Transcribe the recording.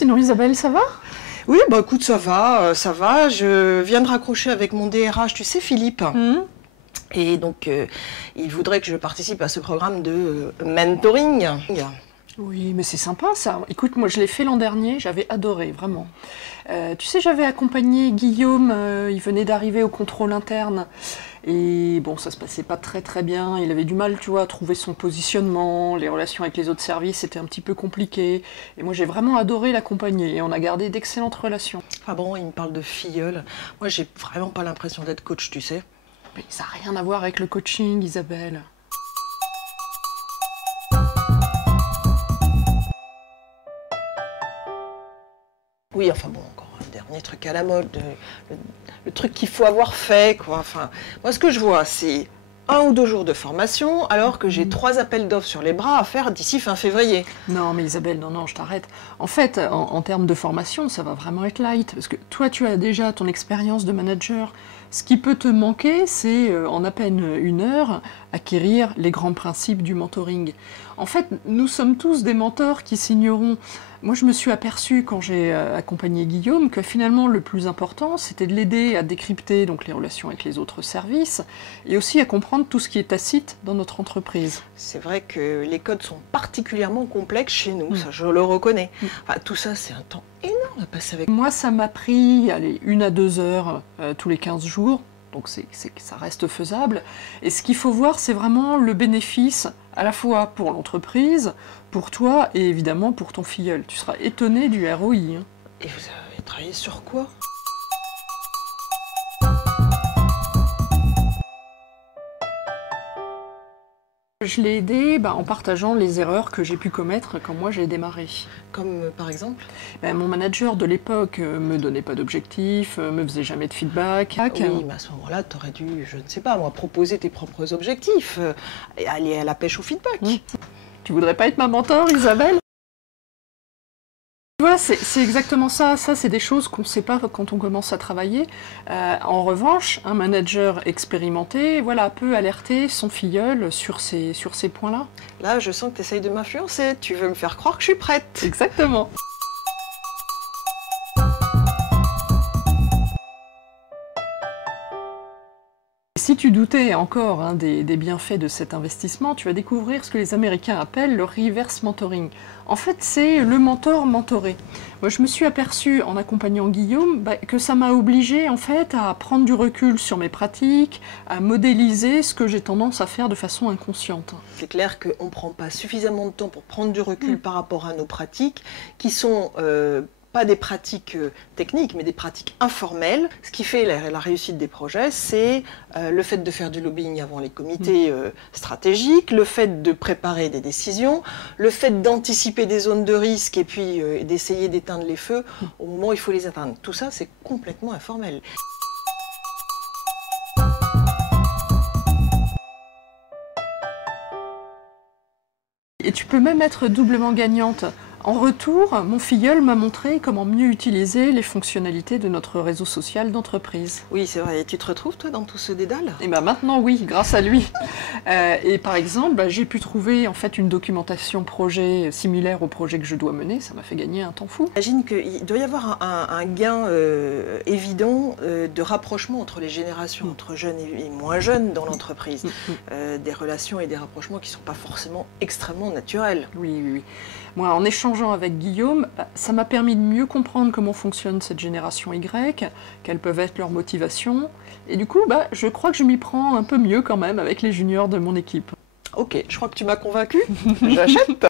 Sinon Isabelle, ça va? Oui, bah écoute, ça va, ça va. Je viens de raccrocher avec mon DRH, tu sais, Philippe. Et donc, il voudrait que je participe à ce programme de mentoring. Oui, mais c'est sympa ça. Écoute, moi je l'ai fait l'an dernier, j'avais adoré, vraiment. Tu sais, j'avais accompagné Guillaume, il venait d'arriver au contrôle interne. Et bon, ça se passait pas très bien, il avait du mal, tu vois, à trouver son positionnement, les relations avec les autres services étaient un petit peu compliquées. Et moi j'ai vraiment adoré l'accompagner et on a gardé d'excellentes relations. Ah bon, il me parle de filleule. Moi, j'ai vraiment pas l'impression d'être coach, tu sais. Mais ça n'a rien à voir avec le coaching, Isabelle. Oui, enfin bon, encore un dernier truc à la mode, le truc qu'il faut avoir fait, quoi. Enfin, moi, ce que je vois, c'est 1 ou 2 jours de formation, alors que j'ai 3 appels d'offres sur les bras à faire d'ici fin février. Non, mais Isabelle, non, je t'arrête. En fait, en termes de formation, ça va vraiment être light, parce que toi, tu as déjà ton expérience de manager. Ce qui peut te manquer, c'est en à peine 1 heure, acquérir les grands principes du mentoring. En fait, nous sommes tous des mentors qui signeront. Moi, je me suis aperçue quand j'ai accompagné Guillaume que finalement, le plus important, c'était de l'aider à décrypter donc, les relations avec les autres services et aussi à comprendre tout ce qui est tacite dans notre entreprise. C'est vrai que les codes sont particulièrement complexes chez nous, ça je le reconnais. Enfin, tout ça, c'est un temps énorme à passer avec. Moi, ça m'a pris allez, 1 à 2 heures tous les 15 jours. Donc ça reste faisable. Et ce qu'il faut voir, c'est vraiment le bénéfice, à la fois pour l'entreprise, pour toi et évidemment pour ton filleul. Tu seras étonné du ROI. Hein. Et vous avez travaillé sur quoi ? Je l'ai aidé en partageant les erreurs que j'ai pu commettre quand moi j'ai démarré. Comme par exemple ? Mon manager de l'époque me donnait pas d'objectifs, me faisait jamais de feedback. Oui, mais à ce moment-là, tu aurais dû, je ne sais pas, moi, proposer tes propres objectifs et aller à la pêche au feedback. Tu voudrais pas être ma mentor, Isabelle ? Tu vois, c'est exactement ça. Ça, c'est des choses qu'on ne sait pas quand on commence à travailler. En revanche, un manager expérimenté peut alerter son filleul sur ces points-là. Là, je sens que tu essayes de m'influencer. Tu veux me faire croire que je suis prête. Exactement. Si tu doutais encore des bienfaits de cet investissement, tu vas découvrir ce que les Américains appellent le reverse mentoring. En fait, c'est le mentor mentoré. Moi, je me suis aperçue en accompagnant Guillaume que ça m'a obligée en fait à prendre du recul sur mes pratiques, à modéliser ce que j'ai tendance à faire de façon inconsciente. C'est clair qu'on ne prend pas suffisamment de temps pour prendre du recul par rapport à nos pratiques qui sont pas des pratiques techniques, mais des pratiques informelles. Ce qui fait la réussite des projets, c'est le fait de faire du lobbying avant les comités stratégiques, le fait de préparer des décisions, le fait d'anticiper des zones de risque et puis d'essayer d'éteindre les feux au moment où il faut les atteindre. Tout ça, c'est complètement informel. Et tu peux même être doublement gagnante. En retour, mon filleul m'a montré comment mieux utiliser les fonctionnalités de notre réseau social d'entreprise. Oui, c'est vrai. Et tu te retrouves, toi, dans tout ce dédale ? Et maintenant, oui, grâce à lui. Et par exemple, j'ai pu trouver en fait une documentation projet similaire au projet que je dois mener. Ça m'a fait gagner un temps fou. J'imagine qu'il doit y avoir un gain évident de rapprochement entre les générations, entre jeunes et moins jeunes dans l'entreprise. Des relations et des rapprochements qui ne sont pas forcément extrêmement naturels. Oui. Moi, en échangeant avec Guillaume, ça m'a permis de mieux comprendre comment fonctionne cette génération Y, quelles peuvent être leurs motivations. Et du coup, je crois que je m'y prends un peu mieux quand même avec les juniors de mon équipe. Ok, je crois que tu m'as convaincue. J'achète.